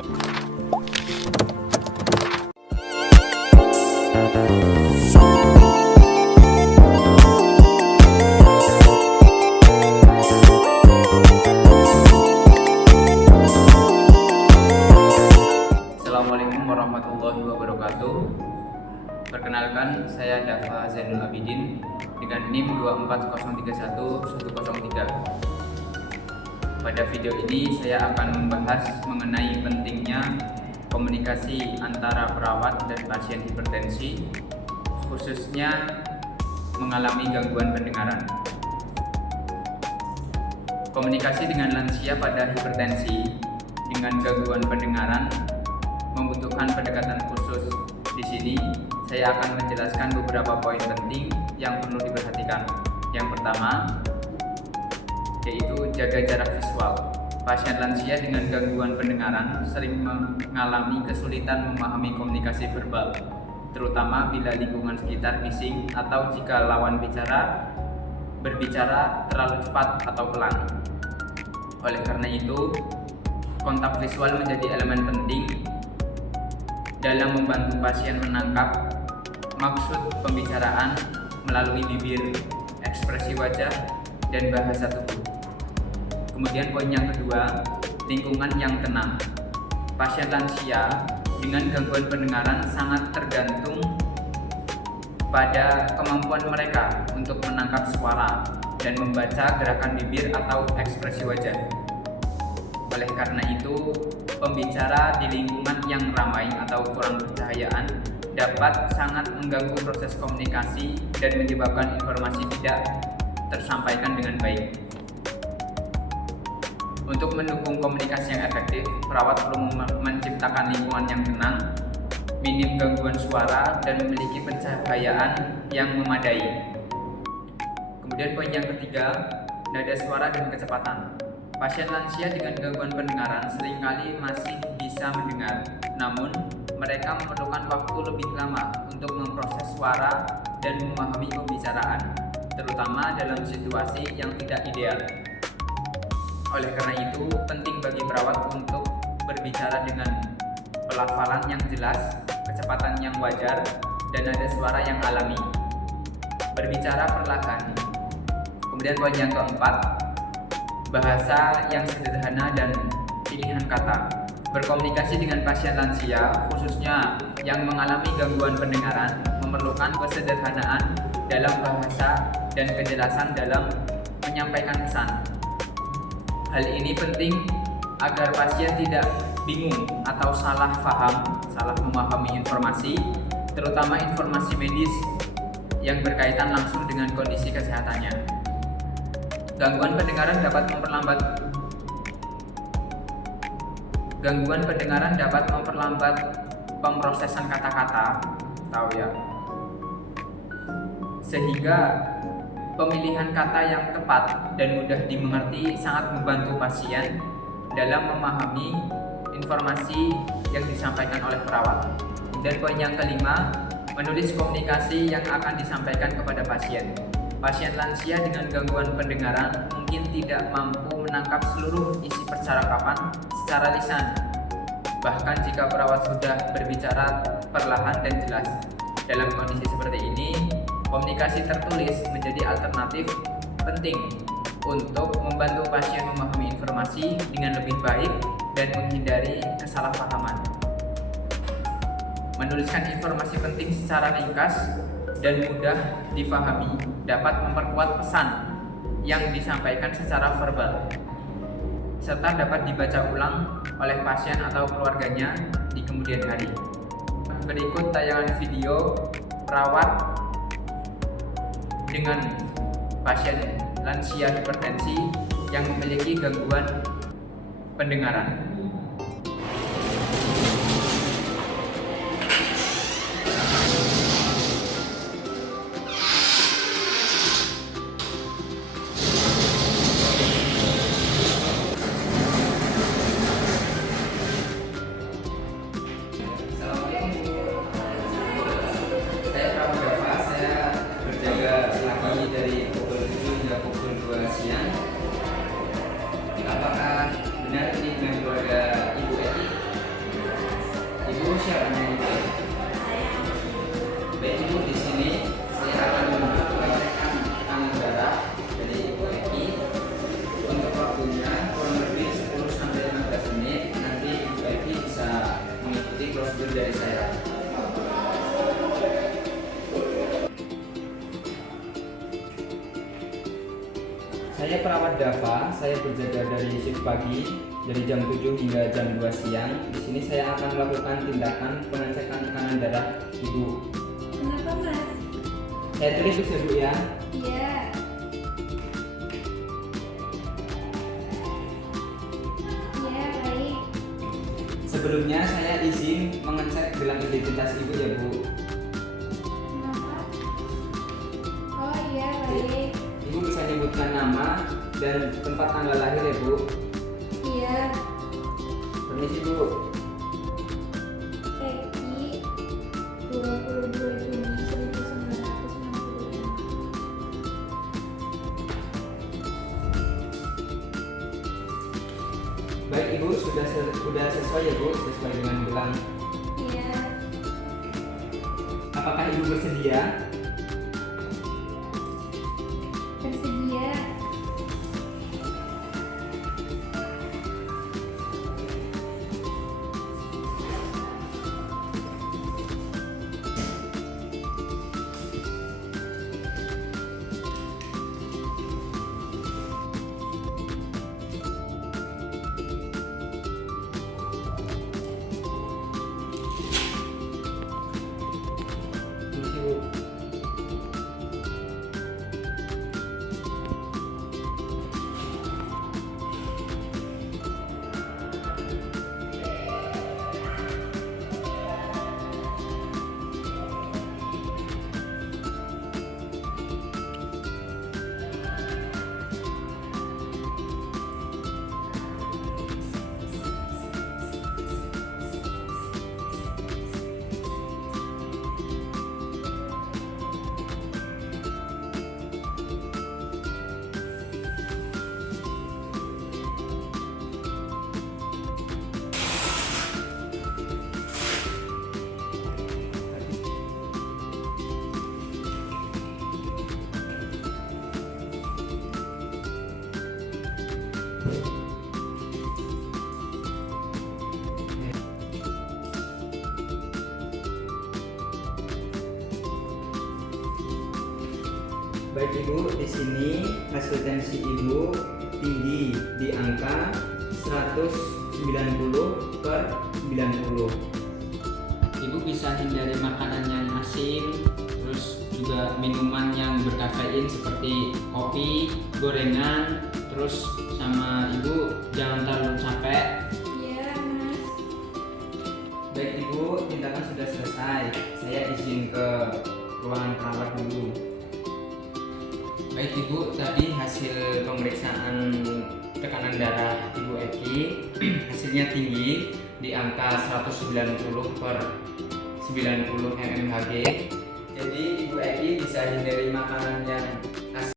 Assalamualaikum warahmatullahi wabarakatuh. Perkenalkan, saya Dafa Zainul Abidin dengan NIM 24031-103. Pada video ini saya akan membahas mengenai pentingnya komunikasi antara perawat dan pasien hipertensi, khususnya mengalami gangguan pendengaran. Komunikasi dengan lansia pada hipertensi dengan gangguan pendengaran membutuhkan pendekatan khusus. Di sini saya akan menjelaskan beberapa poin penting yang perlu diperhatikan. Yang pertama yaitu jaga jarak visual. Pasien lansia dengan gangguan pendengaran sering mengalami kesulitan memahami komunikasi verbal, terutama bila lingkungan sekitar bising atau jika lawan bicara berbicara terlalu cepat atau pelan. Oleh karena itu, kontak visual menjadi elemen penting dalam membantu pasien menangkap maksud pembicaraan melalui bibir, ekspresi wajah, dan bahasa tubuh. Kemudian poin yang kedua, lingkungan yang tenang. Pasien lansia dengan gangguan pendengaran sangat tergantung pada kemampuan mereka untuk menangkap suara dan membaca gerakan bibir atau ekspresi wajah. Oleh karena itu, pembicara di lingkungan yang ramai atau kurang bercahayaan dapat sangat mengganggu proses komunikasi dan menyebabkan informasi tidak tersampaikan dengan baik. Untuk mendukung komunikasi yang efektif, perawat perlu menciptakan lingkungan yang tenang, minim gangguan suara, dan memiliki pencahayaan yang memadai. Kemudian poin yang ketiga, nada suara dan kecepatan. Pasien lansia dengan gangguan pendengaran seringkali masih bisa mendengar, namun mereka memerlukan waktu lebih lama untuk memproses suara dan memahami pembicaraan, terutama dalam situasi yang tidak ideal. Oleh karena itu, penting bagi perawat untuk berbicara dengan pelafalan yang jelas, kecepatan yang wajar, dan nada suara yang alami. Berbicara perlahan. Kemudian poin yang keempat, bahasa yang sederhana dan pilihan kata. Berkomunikasi dengan pasien lansia, khususnya yang mengalami gangguan pendengaran, memerlukan kesederhanaan dalam bahasa dan kejelasan dalam menyampaikan pesan. Hal ini penting agar pasien tidak bingung atau salah memahami informasi, terutama informasi medis yang berkaitan langsung dengan kondisi kesehatannya. Gangguan pendengaran dapat memperlambat pemrosesan kata-kata, sehingga pemilihan kata yang tepat dan mudah dimengerti sangat membantu pasien dalam memahami informasi yang disampaikan oleh perawat. Dan poin yang kelima, menulis komunikasi yang akan disampaikan kepada pasien. Pasien lansia dengan gangguan pendengaran mungkin tidak mampu menangkap seluruh isi percakapan secara lisan, bahkan jika perawat sudah berbicara perlahan dan jelas. Dalam kondisi seperti ini, komunikasi tertulis menjadi alternatif penting untuk membantu pasien memahami informasi dengan lebih baik dan menghindari kesalahpahaman. Menuliskan informasi penting secara ringkas dan mudah difahami dapat memperkuat pesan yang disampaikan secara verbal, serta dapat dibaca ulang oleh pasien atau keluarganya di kemudian hari. Berikut tayangan video perawat dengan pasien lansia hipertensi yang memiliki gangguan pendengaran. Apakah benar ini dengan keluarga Dava, saya berjaga dari shift pagi dari jam 7 hingga jam 2 siang. Di sini saya akan melakukan tindakan pengecekan tekanan darah Ibu. Kenapa, Mas? Saya tulis ya Bu ya. Iya. Iya, baik. Sebelumnya saya izin mengecek gelang identitas Ibu ya Bu. Kenapa? Oh iya, baik. Ibu bisa menyebutkan nama dan tempat tanggal lahir ya Bu. Iya. Permisi Bu. Peggy 22 Juni 1965. Baik Ibu, sudah sesuai ya Bu, sesuai dengan gelang. Iya. Apakah Ibu bersedia? Bersedia. Permisi Bu. Baik Ibu, di sini hasil tensi Ibu tinggi di angka 190/90. Ibu bisa hindari makanan yang asin, terus juga minuman yang berkafein seperti kopi, gorengan, terus sama Ibu jangan terlalu capek. Iya, Mas. Baik Ibu, tindakan sudah selesai. Saya izin ke ruangan perawat dulu. Baik Ibu, tadi hasil pemeriksaan tekanan darah Ibu Eki hasilnya tinggi di angka 190/90 mmHg. Jadi Ibu Eki bisa hindari makanan yang